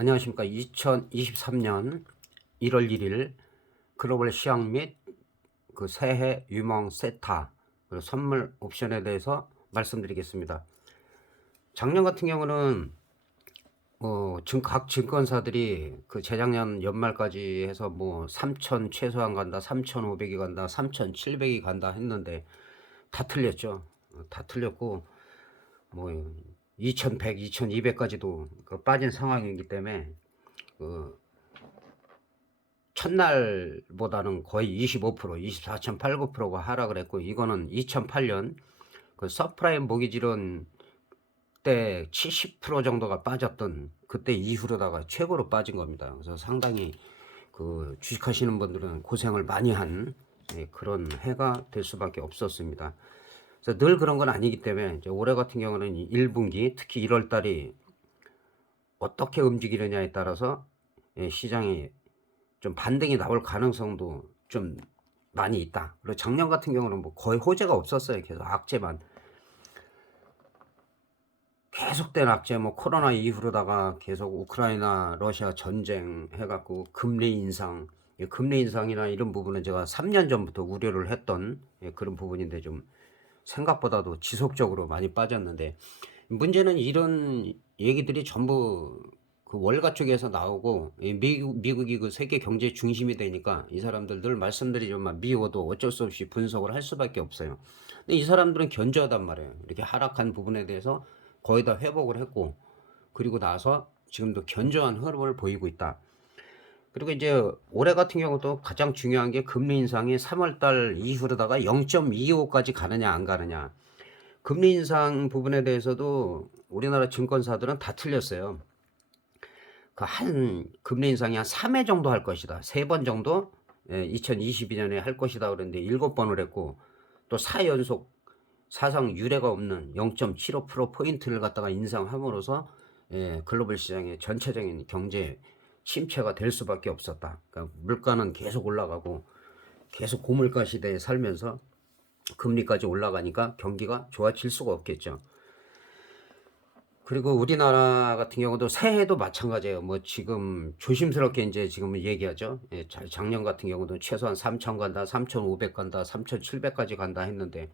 안녕하십니까. 2023년 1월 1일 글로벌 시황 및 그 새해 유망 세타 그리고 선물 옵션에 대해서 말씀드리겠습니다. 작년 같은 경우는 각 증권사들이 그 재작년 연말까지 해서 뭐 3천 최소한 간다, 3,500이 간다, 3,700이 간다 했는데 다 틀렸죠. 다 틀렸고 뭐 2,100, 2,200까지도 빠진 상황이기 때문에 그 첫날보다는 거의 25%, 24.89%가 하락을 했고, 이거는 2008년 그 서프라임 모기지론 때 70% 정도가 빠졌던 그때 이후로다가 최고로 빠진 겁니다. 그래서 상당히 그 주식하시는 분들은 고생을 많이 한 그런 해가 될 수밖에 없었습니다. 그래서 늘 그런 건 아니기 때문에 이제 올해 같은 경우는 1분기 특히 1월 달이 어떻게 움직이느냐에 따라서 시장이 좀 반등이 나올 가능성도 좀 많이 있다. 그리고 작년 같은 경우는 뭐 거의 호재가 없었어요. 계속 악재만. 계속된 악재, 뭐 코로나 이후로다가 계속 우크라이나, 러시아 전쟁 해갖고 금리 인상, 금리 인상이나 이런 부분은 제가 3년 전부터 우려를 했던 그런 부분인데 좀 생각보다도 지속적으로 많이 빠졌는데 문제는 이런 얘기들이 전부 그 월가 쪽에서 나오고 미국이 그 세계 경제 중심이 되니까 이 사람들 늘 말씀드리지만 미워도 어쩔 수 없이 분석을 할 수밖에 없어요. 근데 이 사람들은 견저하단 말이에요. 이렇게 하락한 부분에 대해서 거의 다 회복을 했고 그리고 나서 지금도 견저한 흐름을 보이고 있다. 그리고 이제 올해 같은 경우도 가장 중요한 게 금리 인상이 3월달 이후로다가 0.25까지 가느냐 안 가느냐. 금리 인상 부분에 대해서도 우리나라 증권사들은 다 틀렸어요. 그 한 금리 인상이 한 3회 정도 할 것이다. 3번 정도 2022년에 할 것이다 그랬는데 7번을 했고 또 4연속 사상 유례가 없는 0.75%포인트를 갖다가 인상함으로써 글로벌 시장의 전체적인 경제 침체가 될 수밖에 없었다. 그러니까 물가는 계속 올라가고 계속 고물가 시대에 살면서 금리까지 올라가니까 경기가 좋아질 수가 없겠죠. 그리고 우리나라 같은 경우도 새해도 마찬가지예요. 뭐 지금 조심스럽게 이제 지금 얘기하죠. 작년 같은 경우도 최소한 3천 간다, 3,500 간다, 3,700까지 간다 했는데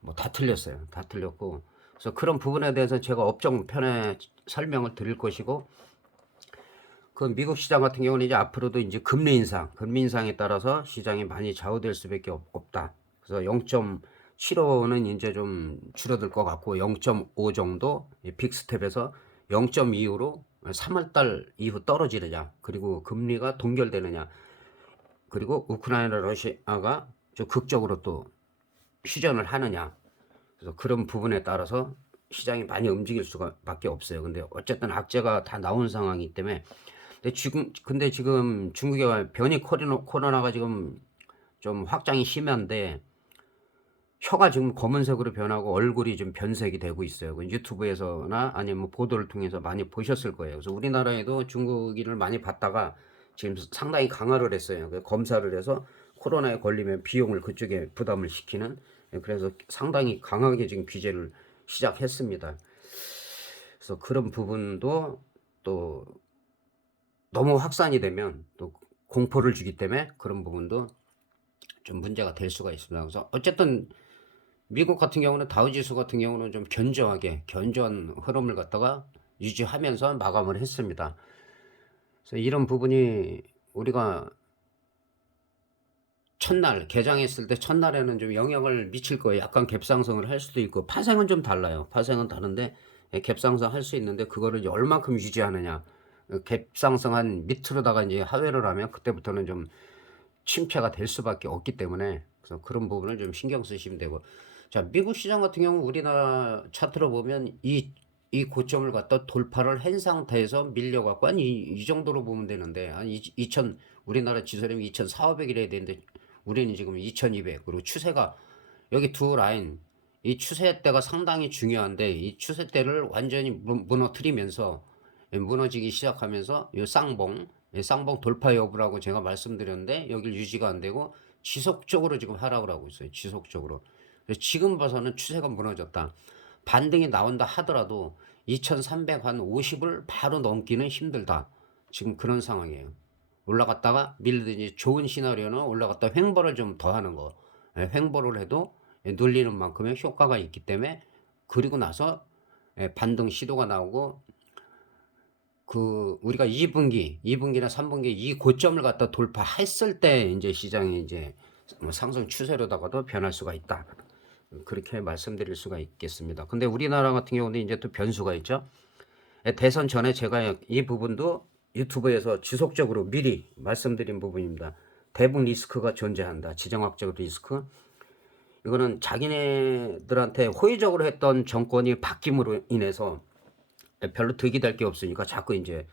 뭐 다 틀렸어요. 다 틀렸고. 그래서 그런 부분에 대해서 제가 업종 편에 설명을 드릴 것이고 그 미국 시장 같은 경우는 이제 앞으로도 이제 금리 인상에 따라서 시장이 많이 좌우될 수밖에 없다. 그래서 0.75는 이제 좀 줄어들 것 같고 0.5 정도 빅스텝에서 0.25로 3월달 이후 떨어지느냐 그리고 금리가 동결되느냐 그리고 우크라이나 러시아가 좀 극적으로 또 휴전을 하느냐 그래서 그런 부분에 따라서 시장이 많이 움직일 수밖에 없어요. 근데 어쨌든 악재가 다 나온 상황이기 때문에 근데 지금 중국의 변이 코로나가 지금 좀 확장이 심한데 혀가 지금 검은색으로 변하고 얼굴이 좀 변색이 되고 있어요. 그 유튜브에서나 아니면 뭐 보도를 통해서 많이 보셨을 거예요. 그래서 우리나라에도 중국인을 많이 봤다가 지금 상당히 강화를 했어요. 검사를 해서 코로나에 걸리면 비용을 그쪽에 부담을 시키는 그래서 상당히 강하게 지금 규제를 시작했습니다. 그래서 그런 부분도 또 너무 확산이 되면 또 공포를 주기 때문에 그런 부분도 좀 문제가 될 수가 있습니다. 그래서 어쨌든 미국 같은 경우는 다우지수 같은 경우는 좀 견조한 흐름을 갖다가 유지하면서 마감을 했습니다. 그래서 이런 부분이 우리가 첫날 개장했을 때 첫날에는 좀 영향을 미칠 거예요. 약간 갭상승을 할 수도 있고 파생은 좀 달라요. 파생은 다른데 갭상승 할 수 있는데 그거를 이제 얼만큼 유지하느냐. 갭상승한 밑으로다가 이제 하회를 하면 그때부터는 좀 침체가 될 수밖에 없기 때문에 그래서 그런 부분을 좀 신경 쓰시면 되고 자 미국 시장 같은 경우 우리나라 차트로 보면 이 고점을 갖다 돌파를 한 상태에서 밀려갖고 이 정도로 보면 되는데 우리나라 지수라면 2,400이래야 되는데 우리는 지금 2,200 그리고 추세가 여기 두 라인 이 추세대가 상당히 중요한데 이 추세대를 완전히 무너뜨리면서 무너지기 시작하면서 이 쌍봉 돌파 여부라고 제가 말씀드렸는데 여길 유지가 안 되고 지속적으로 지금 하락을 하고 있어요. 지속적으로. 그래서 지금 봐서는 추세가 무너졌다. 반등이 나온다 하더라도 2350을 바로 넘기는 힘들다. 지금 그런 상황이에요. 올라갔다가 밀리든지 좋은 시나리오는 올라갔다 횡보를 좀 더 하는 거. 횡보를 해도 눌리는 만큼의 효과가 있기 때문에 그리고 나서 반등 시도가 나오고 우리가 2분기나 3분기 이 고점을 갖다 돌파했을 때 이제 시장이 이제 뭐 상승 추세로다가도 변할 수가 있다. 그렇게 말씀드릴 수가 있겠습니다. 근데 우리나라 같은 경우는 이제 또 변수가 있죠. 대선 전에 제가 이 부분도 유튜브에서 지속적으로 미리 말씀드린 부분입니다. 대북 리스크가 존재한다. 지정학적 리스크. 이거는 자기네들한테 호의적으로 했던 정권이 바뀜으로 인해서 별로 득이 될 게 없으니까 자꾸 이제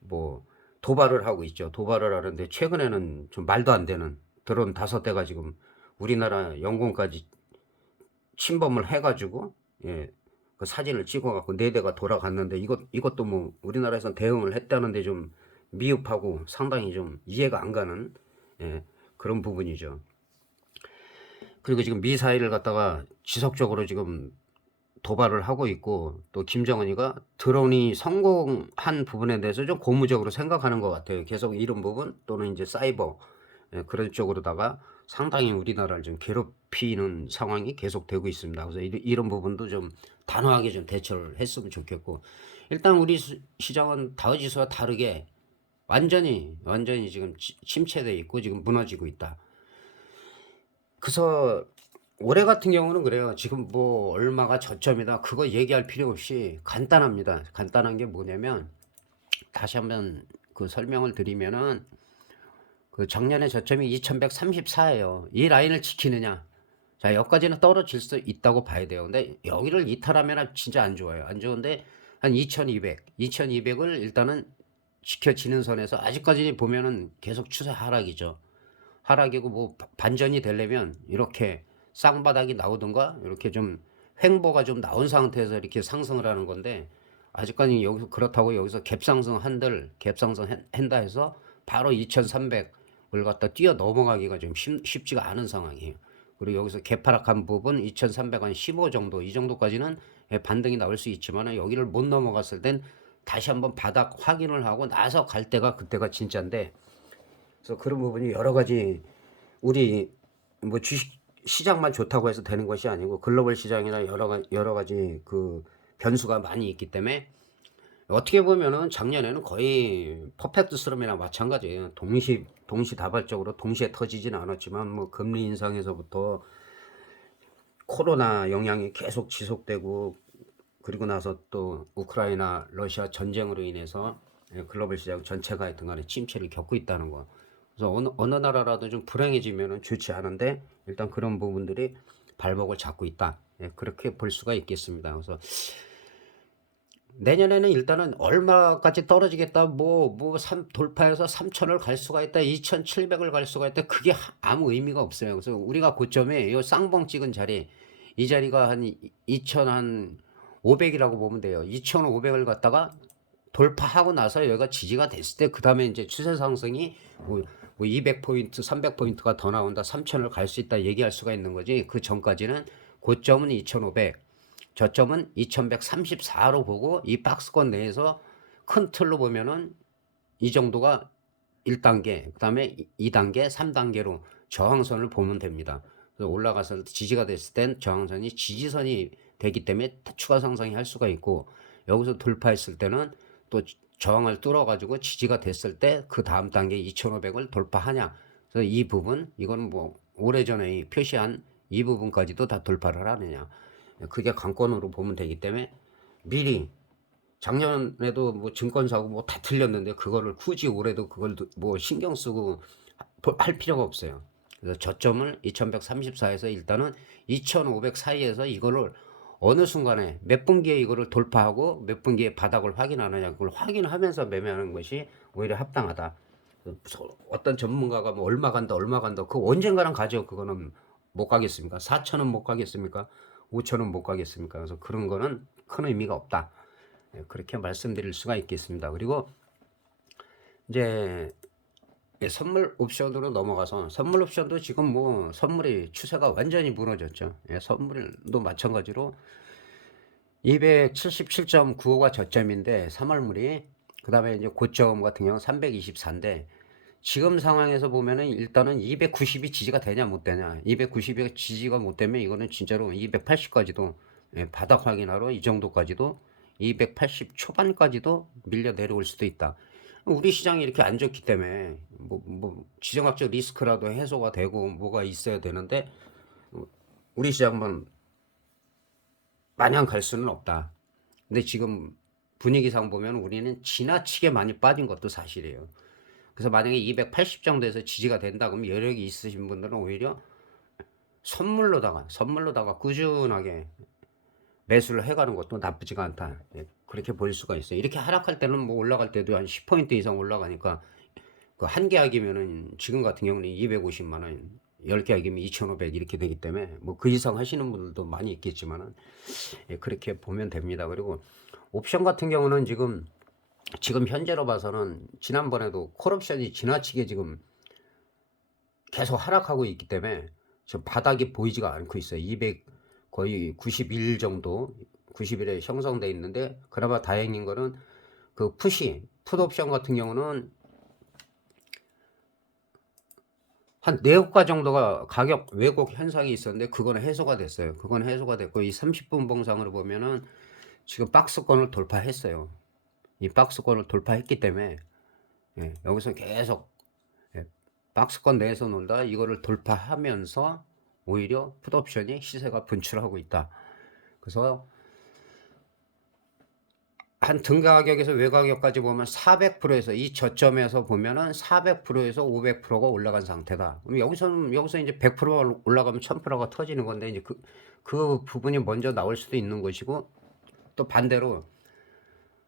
뭐 도발을 하고 있죠. 도발을 하는데 최근에는 좀 말도 안 되는 드론 5대가 지금 우리나라 영공까지 침범을 해가지고 그 사진을 찍어갖고 4대가 돌아갔는데 이것도 뭐 우리나라에서 대응을 했다는데 좀 미흡하고 상당히 좀 이해가 안 가는 그런 부분이죠. 그리고 지금 미사일을 갖다가 지속적으로 지금 도발을 하고 있고 또 김정은이가 드론이 성공한 부분에 대해서 좀 고무적으로 생각하는 것 같아요. 계속 이런 부분 또는 이제 사이버 그런 쪽으로다가 상당히 우리나라를 좀 괴롭히는 상황이 계속되고 있습니다. 그래서 이런 부분도 좀 단호하게 좀 대처를 했으면 좋겠고 일단 우리 시장은 다우지수와 다르게 완전히 지금 침체돼 있고 지금 무너지고 있다. 그래서 올해 같은 경우는 그래요. 지금 뭐 얼마가 저점이다 그거 얘기할 필요 없이 간단합니다. 간단한 게 뭐냐면 다시 한번 그 설명을 드리면은 그 작년에 저점이 2134예요. 이 라인을 지키느냐. 자, 여기까지는 떨어질 수 있다고 봐야 돼요. 근데 여기를 이탈하면 진짜 안 좋아요. 안 좋은데 한 2200을 일단은 지켜지는 선에서 아직까지 보면은 계속 추세 하락이죠. 하락이고 뭐 반전이 되려면 이렇게 쌍바닥이 나오든가 이렇게 좀 횡보가 좀 나온 상태에서 이렇게 상승을 하는 건데 아직까지 여기서 그렇다고 여기서 갭상승 한다 해서 바로 2300을 갖다 뛰어 넘어가기가 좀 쉽지가 않은 상황이에요. 그리고 여기서 개파락한 부분 2315 정도 이 정도까지는 반등이 나올 수 있지만 여기를 못 넘어갔을 땐 다시 한번 바닥 확인을 하고 나서 갈 때가 그때가 진짜인데 그래서 그런 부분이 여러 가지 우리 뭐 주식 시장만 좋다고 해서 되는 것이 아니고 글로벌 시장이나 여러 가지 그 변수가 많이 있기 때문에 어떻게 보면은 작년에는 거의 퍼펙트 스럼이랑 마찬가지예요. 동시다발적으로 동시에 터지지는 않았지만 뭐 금리 인상에서부터 코로나 영향이 계속 지속되고 그리고 나서 또 우크라이나 러시아 전쟁으로 인해서 글로벌 시장 전체가 하여튼 간에 침체를 겪고 있다는 거. 그래서 어느 나라라도 좀 불행해지면 좋지 않은데 일단 그런 부분들이 발목을 잡고 있다. 그렇게 볼 수가 있겠습니다. 그래서 내년에는 일단은 얼마까지 떨어지겠다, 돌파해서 3천을 갈 수가 있다, 2,700을 갈 수가 있다, 그게 아무 의미가 없어요. 그래서 우리가 고점에 이 쌍봉 찍은 자리, 이 자리가 한 2,500이라고 보면 돼요. 2,500을 갖다가 돌파하고 나서 여기가 지지가 됐을 때, 그 다음에 이제 추세 상승이 200포인트, 300포인트가 더 나온다, 3,000을 갈 수 있다 얘기할 수가 있는 거지. 그 전까지는 고점은 2,500, 저점은 2134로 보고 이 박스권 내에서 큰 틀로 보면은 이 정도가 1단계, 그 다음에 2단계, 3단계로 저항선을 보면 됩니다. 그래서 올라가서 지지가 됐을 땐 저항선이 지지선이 되기 때문에 추가 상승이 할 수가 있고 여기서 돌파했을 때는 또 저항을 뚫어가지고 지지가 됐을 때 그 다음 단계 2500을 돌파하냐. 그래서 이 부분, 이거는 뭐 오래전에 표시한 이 부분까지도 다 돌파를 하느냐. 그게 관건으로 보면 되기 때문에 미리 작년에도 뭐 증권 사고 뭐 다 틀렸는데 그거를 굳이 올해도 그걸 뭐 신경 쓰고 할 필요가 없어요. 그래서 저점을 2134에서 일단은 2500 사이에서 이거를 어느 순간에 몇 분기에 이거를 돌파하고 몇 분기에 바닥을 확인하느냐 그걸 확인하면서 매매하는 것이 오히려 합당하다. 어떤 전문가가 뭐 얼마 간다 그 언젠가는 가죠. 그거는 못 가겠습니까? 4천은 못 가겠습니까? 5천은 못 가겠습니까? 그래서 그런 거는 큰 의미가 없다. 그렇게 말씀드릴 수가 있겠습니다. 그리고 이제 선물 옵션으로 넘어가서 선물 옵션도 지금 뭐 선물이 추세가 완전히 무너졌죠. 선물도 마찬가지로 277.95가 저점인데 3월물이, 그다음에 이제 고점 같은 경우는 324인데 지금 상황에서 보면은 일단은 290이 지지가 되냐 못 되냐. 290이 지지가 못 되면 이거는 진짜로 280까지도 바닥 확인하러 이 정도까지도 280 초반까지도 밀려 내려올 수도 있다. 우리 시장이 이렇게 안 좋기 때문에 뭐 지정학적 리스크라도 해소가 되고 뭐가 있어야 되는데 우리 시장만 마냥 갈 수는 없다. 근데 지금 분위기상 보면 우리는 지나치게 많이 빠진 것도 사실이에요. 그래서 만약에 280 정도에서 지지가 된다 그러면 여력이 있으신 분들은 오히려 선물로다가 꾸준하게 매수를 해가는 것도 나쁘지가 않다. 그렇게 볼 수가 있어요. 이렇게 하락할 때는 뭐 올라갈 때도 한 10포인트 이상 올라가니까 그 한 개 하기면은 지금 같은 경우는 250만 원, 10개 하기면 2,500 이렇게 되기 때문에 뭐 그 이상 하시는 분들도 많이 있겠지만은 그렇게 보면 됩니다. 그리고 옵션 같은 경우는 지금 현재로 봐서는 지난번에도 콜옵션이 지나치게 지금 계속 하락하고 있기 때문에 지금 바닥이 보이지가 않고 있어요. 200 거의 91 정도, 90일에 형성돼 있는데 그나마 다행인 거는 그 풋옵션 같은 경우는 한 4호가 정도가 가격 왜곡 현상이 있었는데 그거는 해소가 됐어요. 그건 해소가 됐고 이 30분 봉상으로 보면은 지금 박스권을 돌파했어요. 이 박스권을 돌파했기 때문에 여기서 계속 박스권 내에서 논다 이거를 돌파하면서 오히려 풋옵션이 시세가 분출하고 있다. 그래서 한 등가격에서 외가격까지 보면 400%에서 이 저점에서 보면은 400%에서 500%가 올라간 상태다. 그럼 여기서 이제 100%가 올라가면 1000%가 터지는 건데 이제 그 부분이 먼저 나올 수도 있는 것이고 또 반대로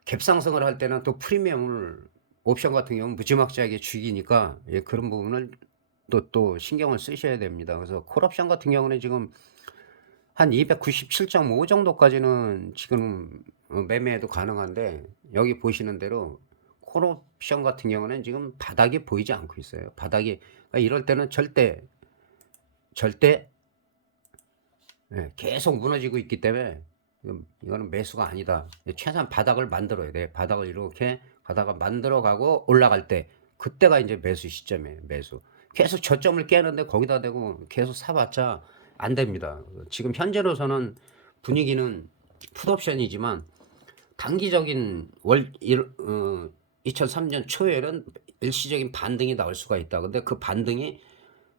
갭상승을 할 때는 또 프리미엄을 옵션 같은 경우는 무지막지하게 죽이니까 그런 부분을 또 신경을 쓰셔야 됩니다. 그래서 콜옵션 같은 경우는 지금 한 297.5 정도까지는 지금 매매해도 가능한데 여기 보시는 대로 콜옵션 같은 경우는 지금 바닥이 보이지 않고 있어요. 바닥이 그러니까 이럴 때는 절대 계속 무너지고 있기 때문에 이거는 매수가 아니다. 최소한 바닥을 만들어야 돼. 바닥을 이렇게 가다가 만들어가고 올라갈 때 그때가 이제 매수 시점이에요. 매수. 계속 저점을 깨는데 거기다 대고 계속 사봤자 안 됩니다. 지금 현재로서는 분위기는 풋옵션이지만 단기적인 2003년 초에는 일시적인 반등이 나올 수가 있다. 근데 그 반등이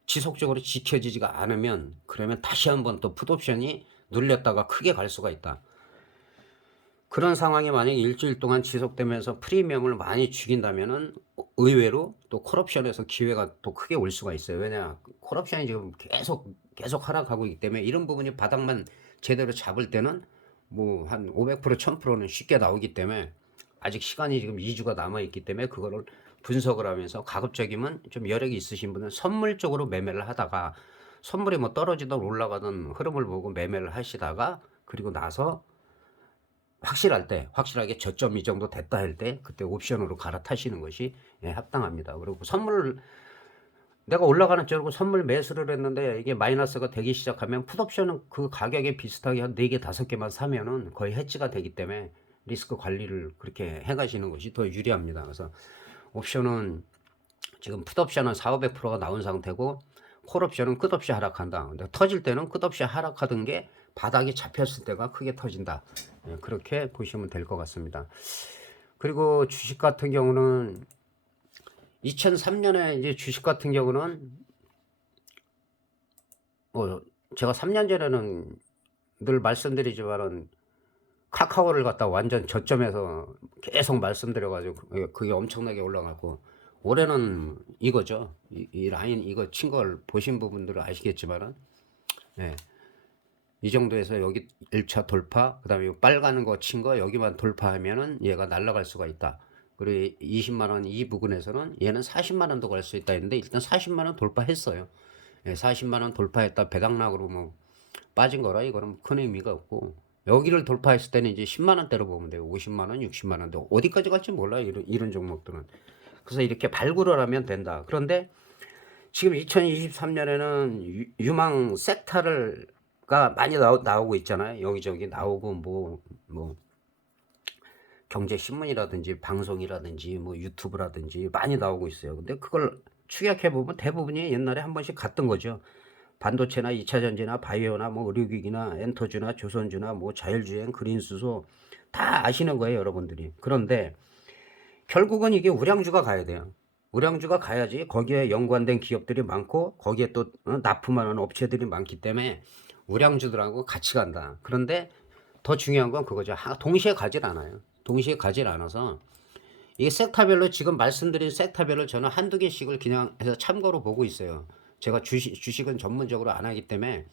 지속적으로 지켜지지가 않으면 그러면 다시 한번 또 풋옵션이 눌렸다가 크게 갈 수가 있다. 그런 상황이 만약에 일주일 동안 지속되면서 프리미엄을 많이 죽인다면은 의외로 또 콜옵션에서 기회가 또 크게 올 수가 있어요. 왜냐 콜옵션이 지금 계속 하락하고 있기 때문에 이런 부분이 바닥만 제대로 잡을 때는 뭐 한 500% 1000%는 쉽게 나오기 때문에 아직 시간이 지금 2주가 남아 있기 때문에 그거를 분석을 하면서 가급적이면 좀 여력이 있으신 분은 선물 쪽으로 매매를 하다가 선물이 뭐 떨어지든 올라가든 흐름을 보고 매매를 하시다가 그리고 나서 확실하게 저점 이 정도 됐다 할 때 그때 옵션으로 갈아타시는 것이 합당합니다. 그리고 선물을 내가 올라가는 쪽으로 선물 매수를 했는데 이게 마이너스가 되기 시작하면 풋옵션은 그 가격에 비슷하게 한 4개, 5개만 사면은 거의 해지가 되기 때문에 리스크 관리를 그렇게 해가시는 것이 더 유리합니다. 그래서 옵션은 지금 풋옵션은 4,500%가 나온 상태고 콜옵션은 끝없이 하락한다. 근데 터질 때는 끝없이 하락하던 게 바닥이 잡혔을 때가 크게 터진다. 그렇게 보시면 될 것 같습니다. 그리고 주식 같은 경우는 2003년에 이제 주식 같은 경우는 제가 3년 전에는 늘 말씀드리지만은 카카오를 갖다 완전 저점에서 계속 말씀드려가지고 그게 엄청나게 올라가고 올해는 이거죠. 이 라인 이거 친 걸 보신 부분들은 아시겠지만은 이 정도에서 여기 1차 돌파 그 다음에 빨간 거 친 거 여기만 돌파하면은 얘가 날아갈 수가 있다. 그리고 20만원 이 부근에서는 얘는 40만원도 갈 수 있다 했는데 일단 40만원 돌파했어요. 40만원 돌파했다 배당락으로 뭐 빠진 거라 이거는 큰 의미가 없고 여기를 돌파했을 때는 이제 10만원대로 보면 돼요. 50만원 60만원대 어디까지 갈지 몰라 이런 종목들은. 그래서 이렇게 발굴을 하면 된다. 그런데 지금 2023년에는 유망 섹터를 많이 나오고 있잖아요. 여기저기 나오고 뭐 경제신문이라든지 방송이라든지 뭐 유튜브라든지 많이 나오고 있어요. 근데 그걸 축약해 보면 대부분이 옛날에 한 번씩 갔던 거죠. 반도체나 2차 전지나 바이오나 뭐 의료기기나 엔터주나 조선주나 뭐 자율주행, 그린수소 다 아시는 거예요, 여러분들이. 그런데 결국은 이게 우량주가 가야 돼요. 우량주가 가야지 거기에 연관된 기업들이 많고 거기에 또 납품하는 업체들이 많기 때문에 우량주들하고 같이 간다. 그런데 더 중요한 건 그거죠. 동시에 가질 않아요. 동시에 가질 않아서 이게 섹터별로 지금 말씀드린 섹터별로 저는 한두 개씩을 그냥 해서 참고로 보고 있어요. 제가 주식은 전문적으로 안 하기 때문에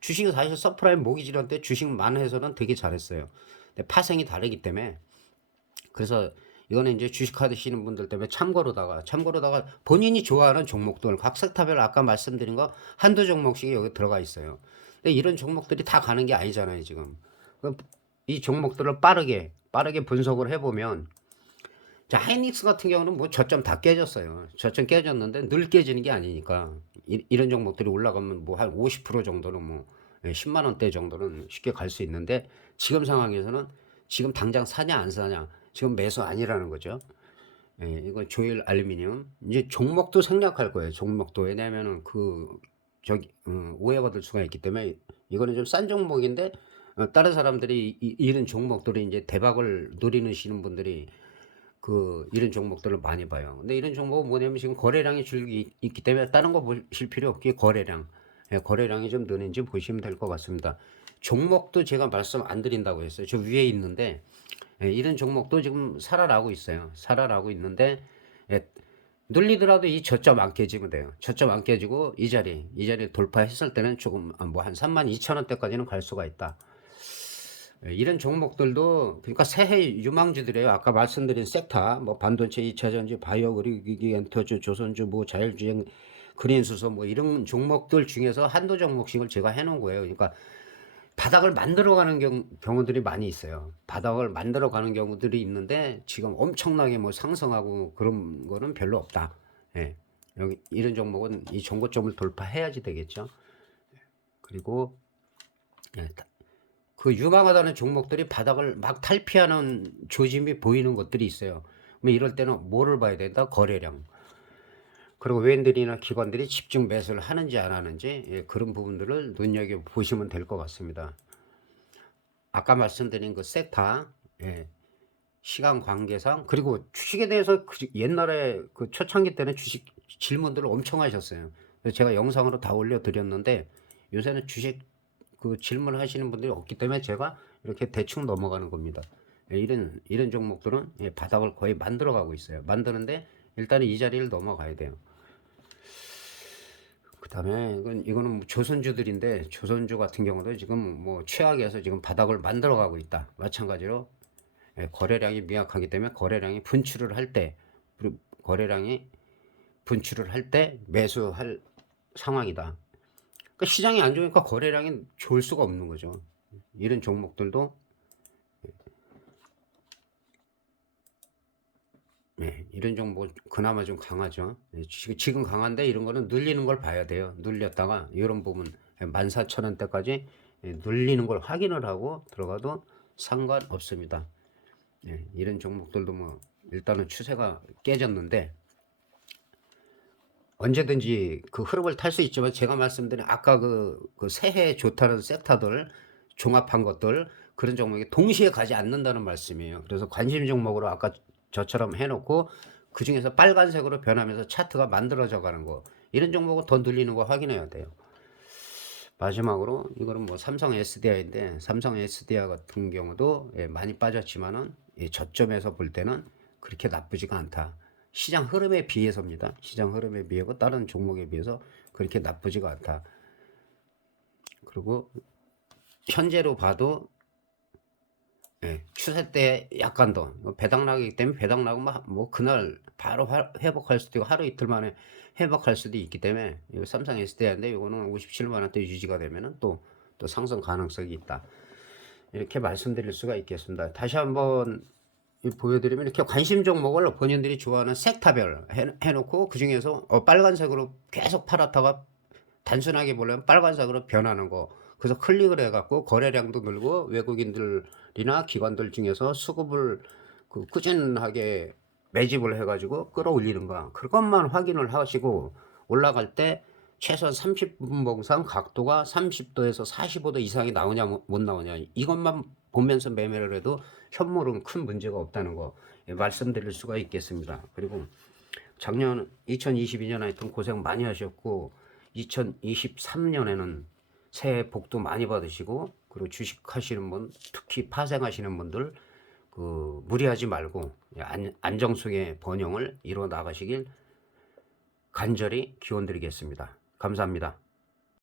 주식은 사실 서프라임 모기지할 때 주식만 해서는 되게 잘했어요. 근데 파생이 다르기 때문에 그래서 이거는 이제 주식 하시는 분들 때문에 참고로다가 본인이 좋아하는 종목들 각 섹터별로 아까 말씀드린 거 한두 종목씩이 여기 들어가 있어요. 근데 이런 종목들이 다 가는 게 아니잖아요, 지금. 이 종목들을 빠르게 분석을 해보면 자, 하이닉스 같은 경우는 뭐 저점 다 깨졌어요. 저점 깨졌는데 늘 깨지는 게 아니니까 이런 종목들이 올라가면 뭐 한 50% 정도는 뭐 10만 원대 정도는 쉽게 갈 수 있는데 지금 상황에서는 지금 당장 사냐 안 사냐 지금 매수 아니라는 거죠. 이건 조일 알루미늄 이제 종목도 생략할 거예요. 종목도 왜냐면은 오해받을 수가 있기 때문에 이거는 좀 싼 종목인데 다른 사람들이 이런 종목들이 이제 대박을 노리시는 분들이 이런 종목들을 많이 봐요. 근데 이런 종목은 뭐냐면 지금 거래량이 줄기 있기 때문에 다른 거 보실 필요 없게 거래량이 좀 느는지 보시면 될 것 같습니다. 종목도 제가 말씀 안 드린다고 했어요. 저 위에 있는데 이런 종목도 지금 살아나고 있어요. 살아나고 있는데 눌리더라도 이 저점 안 깨지면 돼요. 저점 안 깨지고 이 자리 돌파했을 때는 조금 뭐 한 32,000원대까지는 갈 수가 있다. 이런 종목들도 그러니까 새해 유망주들이에요. 아까 말씀드린 섹터 뭐 반도체, 2차 전지, 바이오, 의료기기, 엔터주, 조선주, 뭐 자율주행, 그린수소 뭐 이런 종목들 중에서 한두 종목씩을 제가 해놓은 거예요. 그러니까 바닥을 만들어가는 경우들이 많이 있어요. 바닥을 만들어가는 경우들이 있는데 지금 엄청나게 뭐 상승하고 그런 거는 별로 없다. 예. 여기 이런 종목은 이 정고점을 돌파해야지 되겠죠. 그리고 예, 유망하다는 종목들이 바닥을 막 탈피하는 조짐이 보이는 것들이 있어요. 이럴 때는 뭐를 봐야 된다? 거래량. 그리고 웬들이나 기관들이 집중 매수를 하는지 안 하는지 그런 부분들을 눈여겨보시면 될 것 같습니다. 아까 말씀드린 그 섹터 시간 관계상 그리고 주식에 대해서 옛날에 그 초창기 때는 주식 질문들을 엄청 하셨어요. 그래서 제가 영상으로 다 올려드렸는데 요새는 주식 질문을 하시는 분들이 없기 때문에 제가 이렇게 대충 넘어가는 겁니다. 이런 종목들은 바닥을 거의 만들어가고 있어요. 만드는데 일단은 이 자리를 넘어가야 돼요. 그 다음에 이거는 조선주들인데 조선주 같은 경우도 지금 뭐 최악에서 지금 바닥을 만들어가고 있다. 마찬가지로 거래량이 미약하기 때문에 거래량이 분출을 할 때 매수할 상황이다. 그러니까 시장이 안 좋으니까 거래량이 좋을 수가 없는 거죠. 이런 종목들도 이런 종목 그나마 좀 강하죠. 지금 강한데 이런 거는 눌리는 걸 봐야 돼요. 눌렸다가 이런 부분 14,000원대까지 눌리는 걸 확인을 하고 들어가도 상관없습니다. 이런 종목들도 뭐 일단은 추세가 깨졌는데 언제든지 그 흐름을 탈 수 있지만 제가 말씀드린 아까 그 새해 좋다는 섹터들 종합한 것들 그런 종목이 동시에 가지 않는다는 말씀이에요. 그래서 관심 종목으로 아까 저처럼 해놓고 그 중에서 빨간색으로 변하면서 차트가 만들어져 가는 거 이런 종목은 더 늘리는 거 확인해야 돼요. 마지막으로 이거는 뭐 삼성 SDI인데 삼성 SDI 같은 경우도 많이 빠졌지만은 저점에서 볼 때는 그렇게 나쁘지가 않다. 시장 흐름에 비해서입니다. 시장 흐름에 비하고 다른 종목에 비해서 그렇게 나쁘지가 않다. 그리고 현재로 봐도 추세 때 약간 더 배당나기 때문에 배당나고 뭐 그날 바로 회복할 수도 있고 하루 이틀 만에 회복할 수도 있기 때문에 이 삼성 SDI인데 이거는 57만 원대 유지가 되면은 또 상승 가능성이 있다. 이렇게 말씀드릴 수가 있겠습니다. 다시 한번 보여드리면 이렇게 관심 종목을 본인들이 좋아하는 섹터별 해놓고 그 중에서 빨간색으로 계속 팔았다가 단순하게 보려면 빨간색으로 변하는 거 그래서 클릭을 해 갖고 거래량도 늘고 외국인들이나 기관들 중에서 수급을 꾸준하게 매집을 해 가지고 끌어올리는가 그것만 확인을 하시고 올라갈 때 최소한 30분 봉상 각도가 30도에서 45도 이상이 나오냐 못 나오냐 이것만 보면서 매매를 해도 현물은 큰 문제가 없다는 거 말씀드릴 수가 있겠습니다. 그리고 작년 2022년 하여튼 고생 많이 하셨고 2023년에는 새해 복도 많이 받으시고 그리고 주식 하시는 분 특히 파생하시는 분들 무리하지 말고 안정 속의 번영을 이뤄 나가시길 간절히 기원드리겠습니다. 감사합니다.